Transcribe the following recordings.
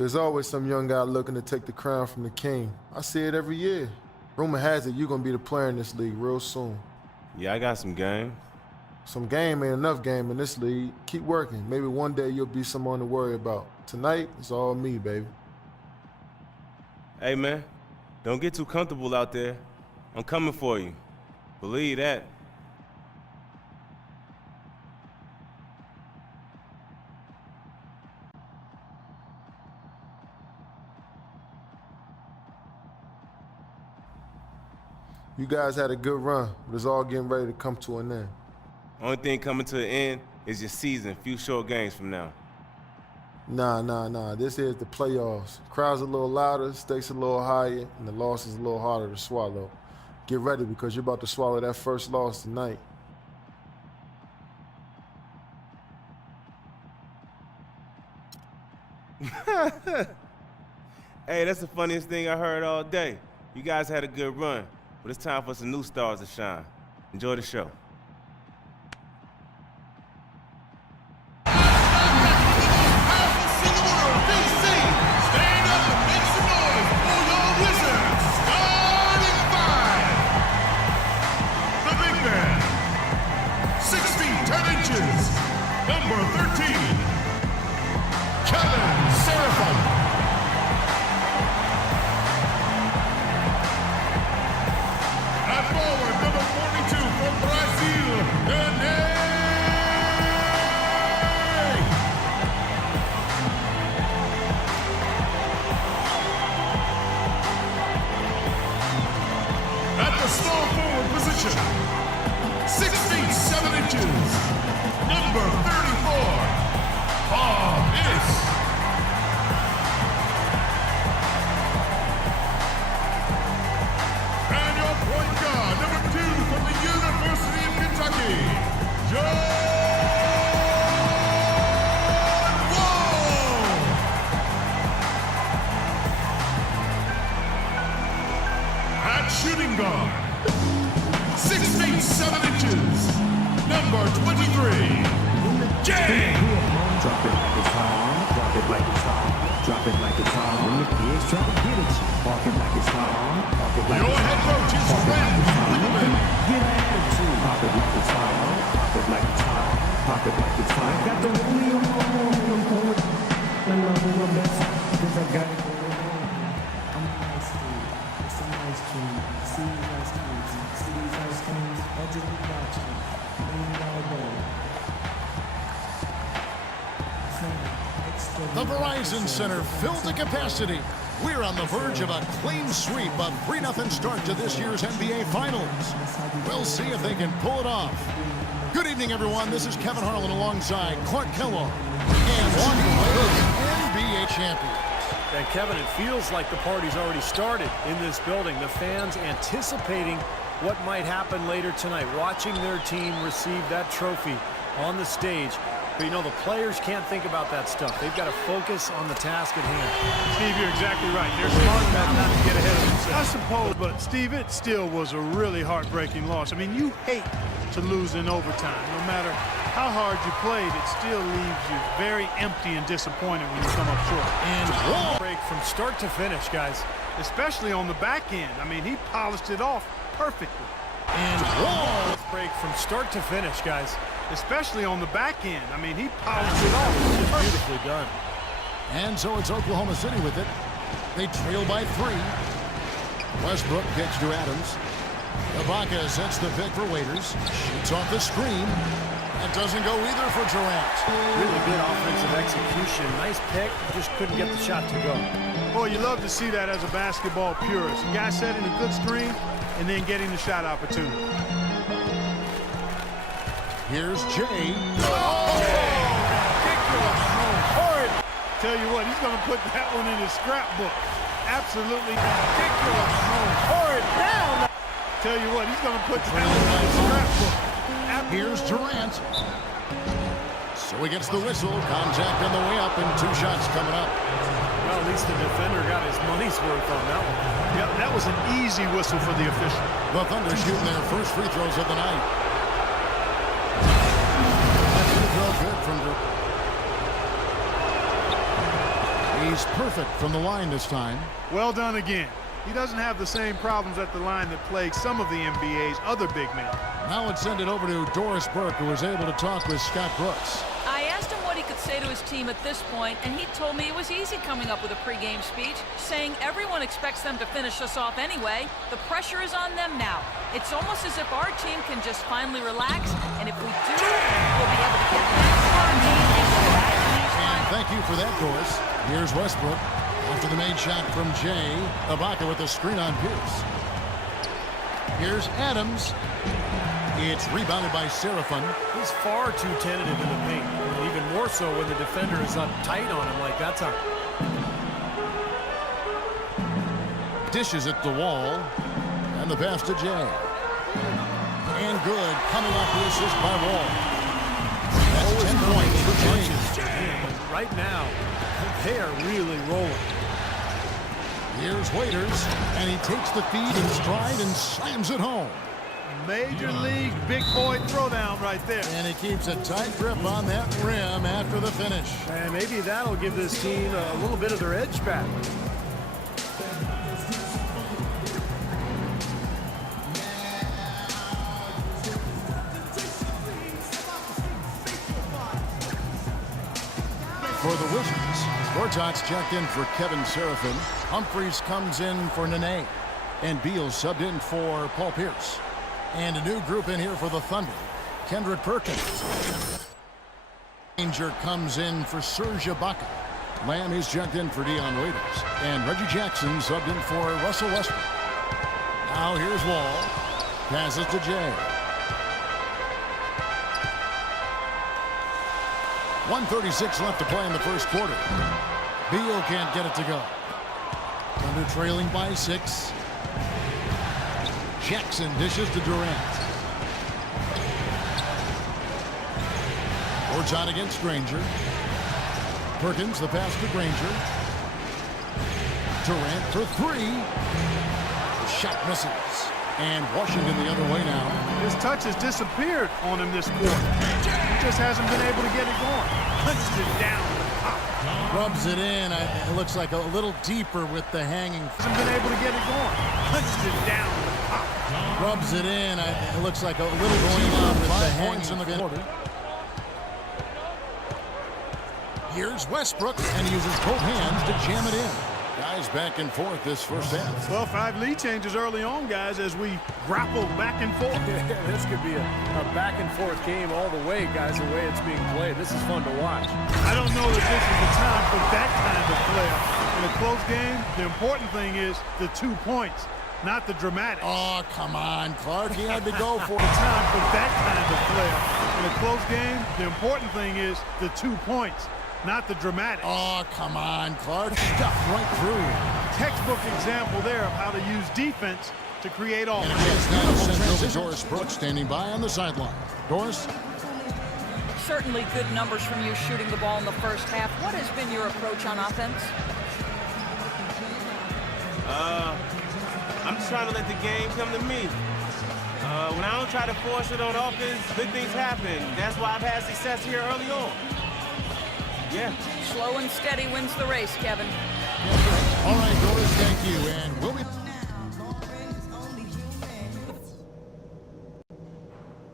There's always some young guy looking to take the crown from the king. I see it every year. Rumor has it you're gonna be the player in this league real soon. Yeah, I got some game. Some game ain't enough game in this league. Keep working. Maybe one day you'll be someone to worry about. Tonight, it's all me, baby. Hey, man, don't get too comfortable out there. I'm coming for you. Believe that. You guys had a good run, but it's all getting ready to come to an end. Only thing coming to an end is your season, few short games from now. Nah. This is the playoffs. Crowd's a little louder, stakes a little higher, and the loss is a little harder to swallow. Get ready because you're about to swallow that first loss tonight. Hey, that's the funniest thing I heard all day. You guys had a good run, but it's time for some new stars to shine. Enjoy the show. Number 13, SHAREfactory. At forward, number 42 from Brazil, at the small forward position, 6 feet 7 inches. Number 34, and your point guard, number 2 from the University of Kentucky, at shooting guard, 6 feet 7 inches, number 23. Drop it like it's hot, drop it like it's hot, drop it like it's hot. When the kids try to get at you, park it like it's hot, park it like Your it's head hot. coach is Park it like it's hot. Rand. Get an attitude. Pop it like it's hot, pop it like it's hot, pop it like it's hot. Got the rolling on, I'm going. I love my best, cause I got it going on. I'm an ice cream, it's an ice cream. See these ice creams, see these ice creams. I just be watching, $1 million. The Verizon Center filled to capacity. We're on the verge of a clean sweep, a 3-0 start to this year's NBA Finals. We'll see if they can pull it off. Good evening, everyone. This is Kevin Harlan alongside Clark Kellogg and the NBA champions. And Kevin, it feels like the party's already started in this building. The fans anticipating what might happen later tonight, watching their team receive that trophy on the stage. But, you know, the players can't think about that stuff. They've got to focus on the task at hand. Steve, you're exactly right. They're smart enough not to get ahead of themselves. I suppose, but, Steve, it still was a really heartbreaking loss. I mean, you hate to lose in overtime. No matter how hard you played, it still leaves you very empty and disappointed when you come up short. And break from start to finish, guys. Especially on the back end. I mean, he polished it off perfectly. And break from start to finish, guys. Especially on the back end. I mean, he polished it off. Beautifully done. And so it's Oklahoma City with it. They trail by 3. Westbrook kicks to Adams. Ibaka sets the pick for Waiters. Shoots off the screen. That doesn't go either for Durant. Really good offensive execution. Nice pick. Just couldn't get the shot to go. Boy, you love to see that as a basketball purist. A guy setting a good screen and then getting the shot opportunity. Here's Jay. Tell you what, he's going to put that one in his scrapbook. Absolutely ridiculous. Down. Tell you what, he's going to put that one in his scrapbook. Here's Durant. So he gets the whistle. Contact on the way up and 2 shots coming up. Well, at least the defender got his money's worth on that one. Yep, that was an easy whistle for the official. The Thunder shooting their first free throws of the night. Good from He's perfect from the line this time. Well done again. He doesn't have the same problems at the line that plague some of the NBA's other big men. Now let's send it over to Doris Burke, who was able to talk with Scott Brooks. I asked him what he could say to his team at this point, and he told me it was easy coming up with a pregame speech, saying everyone expects them to finish us off anyway. The pressure is on them now. It's almost as if our team can just finally relax, and if we do, we'll be able to get back to our game and go back to these And thank you for that, Doris. Here's Westbrook. After the made shot from Jay, Ibaka with the screen on Pierce. Here's Adams. It's rebounded by Serafin. He's far too tentative in the paint, and even more so when the defender is up tight on him like that time. Dishes at the wall. And the pass to Jay. And good. Coming off the assist by Wall. That's 10 points for Jay. Right now, they are really rolling. Here's Waiters, and he takes the feed in stride and slams it home. Major league big boy throwdown right there. And he keeps a tight grip on that rim after the finish. And maybe that'll give this team a little bit of their edge back. For the Wizards, Gortat's checked in for Kevin Serafin. Humphreys comes in for Nene. And Beal subbed in for Paul Pierce. And a new group in here for the Thunder. Kendrick Perkins. Ranger comes in for Serge Ibaka. Lamb is checked in for Dion Waiters. And Reggie Jackson subbed in for Russell Westbrook. Now here's Wall. Passes to Jay. 1:36 left to play in the first quarter. Beal can't get it to go. Thunder trailing by 6. Jackson dishes to Durant. Gortat against Granger. Perkins, the pass to Granger. Durant for 3. The shot misses. And Washington the other way now. His touch has disappeared on him this quarter. He just hasn't been able to get it going. Punched it down the top. Rubs it in. It looks like a little deeper with the hanging. Hasn't been able to get it going. Punched it down the top. Rubs it in. It looks like a little deeper with the hanging in the quarter. Here's Westbrook, and he uses both hands to jam it in. Guys back and forth this first half. Well, 5 lead changes early on, guys, as we grapple back and forth. Yeah, this could be a back and forth game all the way, guys, the way it's being played. This is fun to watch. I don't know that this is the time for that kind of play. In a close game, the important thing is the 2 points, not the dramatics. Oh, come on, Clark. He had to go for The it. time for that kind of play. In a close game, the important thing is the 2 points, not the dramatics. Oh, come on, Clark. Stuffed right through. Textbook example there of how to use defense to create And offense. against now sends over Doris Brooks standing by on the sideline. Doris? Certainly good numbers from you shooting the ball in the first half. What has been your approach on offense? I'm just trying to let the game come to me. When I don't try to force it on offense, good things happen. That's why I've had success here early on. Yeah. Slow and steady wins the race, Kevin. All right, Doris, thank you. And we'll be...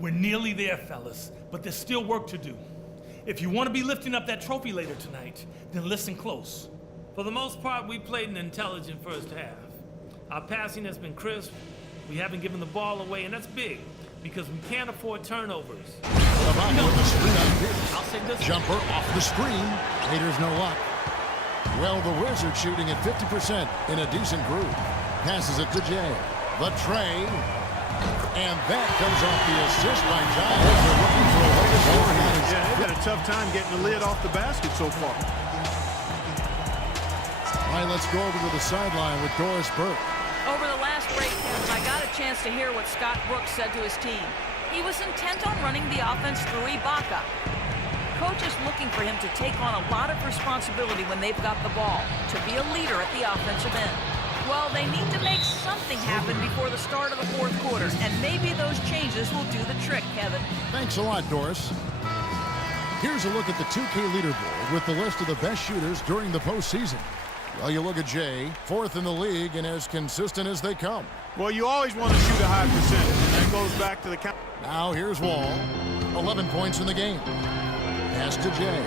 We're nearly there, fellas, but there's still work to do. If you want to be lifting up that trophy later tonight, then listen close. For the most part, we played an intelligent first half. Our passing has been crisp. We haven't given the ball away, and that's big, because we can't afford turnovers. Ibaka with the screen on Pierce. I'll say this. Jumper off the screen. Raiders no luck. Well, the Wizards shooting at 50% in a decent groove. Passes it to Jay. The tray. And that comes off the assist by Giants. They're looking for a way to score here. Yeah, they've had a tough time getting the lid off the basket so far. All right, let's go over to the sideline with Doris Burke. Over the last break, Kevin, I got a chance to hear what Scott Brooks said to his team. He was intent on running the offense through Ibaka. Coach is looking for him to take on a lot of responsibility when they've got the ball, to be a leader at the offensive end. Well, they need to make something happen before the start of the fourth quarter, and maybe those changes will do the trick, Kevin. Thanks a lot, Doris. Here's a look at the 2K leaderboard with the list of the best shooters during the postseason. Well, you look at Jay, 4th in the league and as consistent as they come. Well, you always want to shoot a high percentage, and that goes back to the count. Now here's Wall, 11 points in the game. Pass to Jay.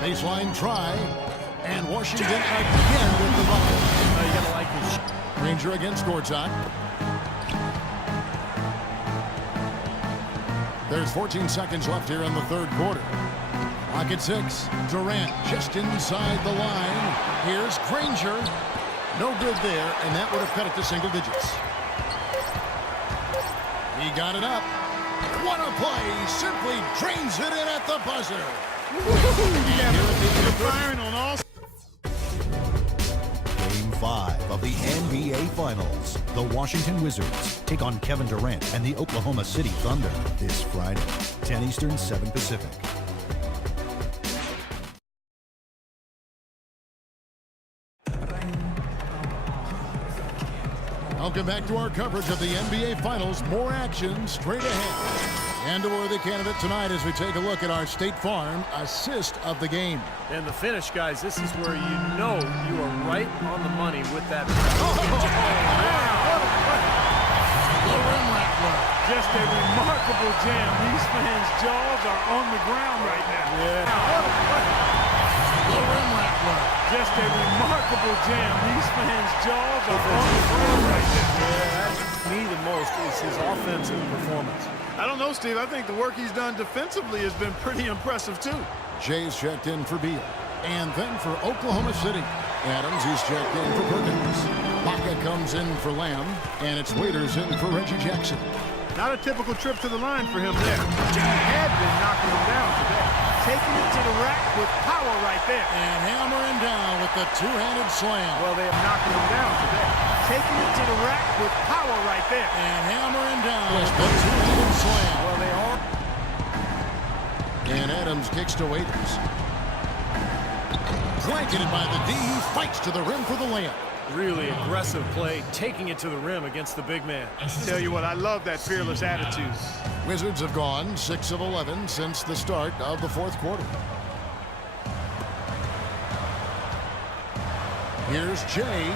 Baseline try, and Washington again with the bucket. You gotta like this. Granger against Gortat. There's 14 seconds left here in the third quarter. Clock at 6. Durant just inside the line. Here's Granger. No good there, and that would have cut it to single digits. He got it up. What a play! Simply drains it in at the buzzer. Firing on all. Game 5 of the NBA Finals. The Washington Wizards take on Kevin Durant and the Oklahoma City Thunder this Friday, 10 Eastern, 7 Pacific. Welcome back to our coverage of the NBA Finals. More action straight ahead. And a worthy candidate tonight as we take a look at our State Farm assist of the game. And the finish, guys, this is where you know you are right on the money with that. Just a remarkable jam. These fans' jaws are on the ground right now. Just a remarkable jam. These fans' jaws are on the ground right now. Me the most is his offensive performance. I don't know, Steve. I think the work he's done defensively has been pretty impressive, too. Jay's checked in for Beal. And then for Oklahoma City, Adams is checked in for Perkins. Baca comes in for Lamb. And it's Waiters in for Reggie Jackson. Not a typical trip to the line for him there. He had been knocking him down today. Taking it to the rack with power right there. And hammering down with the two-handed slam. Well, they are knocking him down today. Taking it to the rack with power right there. And hammering down with the two-handed slam. Well, they are. And Adams kicks to Waiters. Blanketed by the D. He fights to the rim for the layup. Really aggressive play, taking it to the rim against the big man. Tell you what, I love that fearless attitude. Wizards have gone 6 of 11 since the start of the fourth quarter. Here's Jay,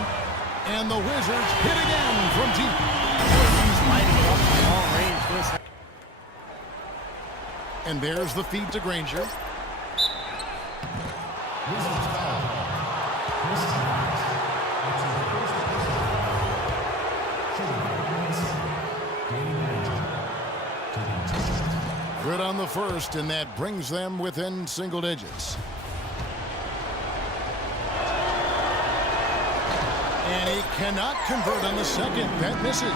and the Wizards hit again from deep. He's lighting it up from long range. And there's the feed to Granger. Good on the first, and that brings them within single digits. And he cannot convert on the second. That misses.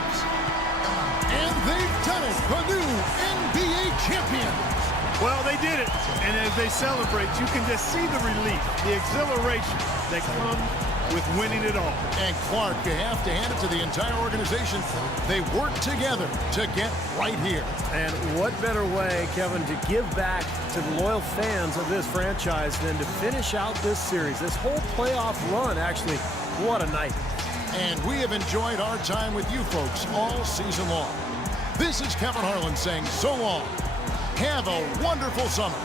And they've done it. The new NBA champions. Well, they did it. And as they celebrate, you can just see the relief, the exhilaration that comes with winning it all. And Clark, you have to hand it to the entire organization. They worked together to get right here. And what better way, Kevin, to give back to the loyal fans of this franchise than to finish out this series, this whole playoff run, actually. What a night. And we have enjoyed our time with you folks all season long. This is Kevin Harlan saying so long. Have a wonderful summer.